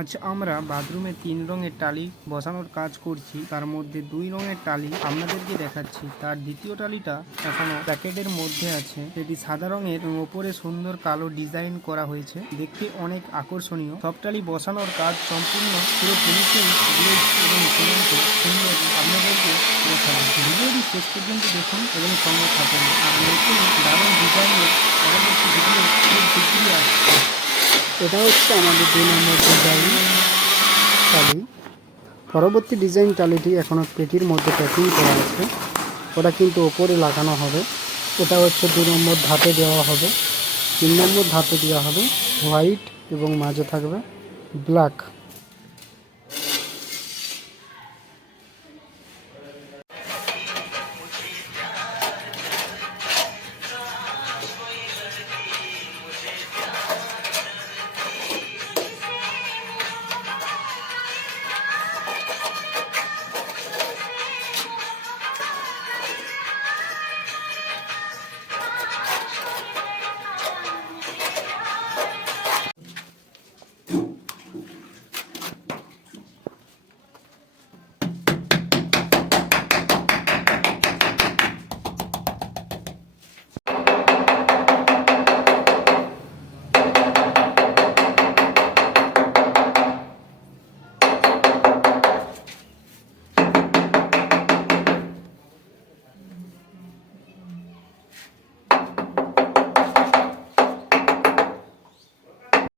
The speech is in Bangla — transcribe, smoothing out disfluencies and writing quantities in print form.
আজ আমরা বাথরুমে 3 রঙের টালি বসানোর কাজ করছি। তার মধ্যে 2 রঙের টালি আপনাদেরকে দেখাচ্ছি। তার দ্বিতীয় টালিটা এখনো প্যাকেটের মধ্যে আছে। এটি সাদা রঙের ওপরে সুন্দর কালো ডিজাইন করা হয়েছে, দেখতে অনেক আকর্ষণীয়। সব টালি বসানোর কাজ সম্পূর্ণ পুরো ফিনিশিং গ্লেজ এবং সিমেন্ট সুন্দর আপনাদেরকে দেখাবো। ভিডিওটি শেষ পর্যন্ত দেখুন এবং সঙ্গে থাকুন। আর নতুন দারুণ ডিজাইনের পরবর্তী ভিডিও খুব শীঘ্রই আসছে। এটা হচ্ছে আমাদের 2 নম্বর ডিজাইন টালি। পরবর্তী ডিজাইন টালিটি এখনও পেটির মধ্যে প্যাকিং করা আছে, ওটা কিন্তু ওপরে লাগানো হবে। এটা হচ্ছে 2 নম্বর ধাপে দেওয়া হবে। 3 নম্বর ধাপে দেওয়া হবে হোয়াইট এবং মাঝে থাকবে ব্ল্যাক।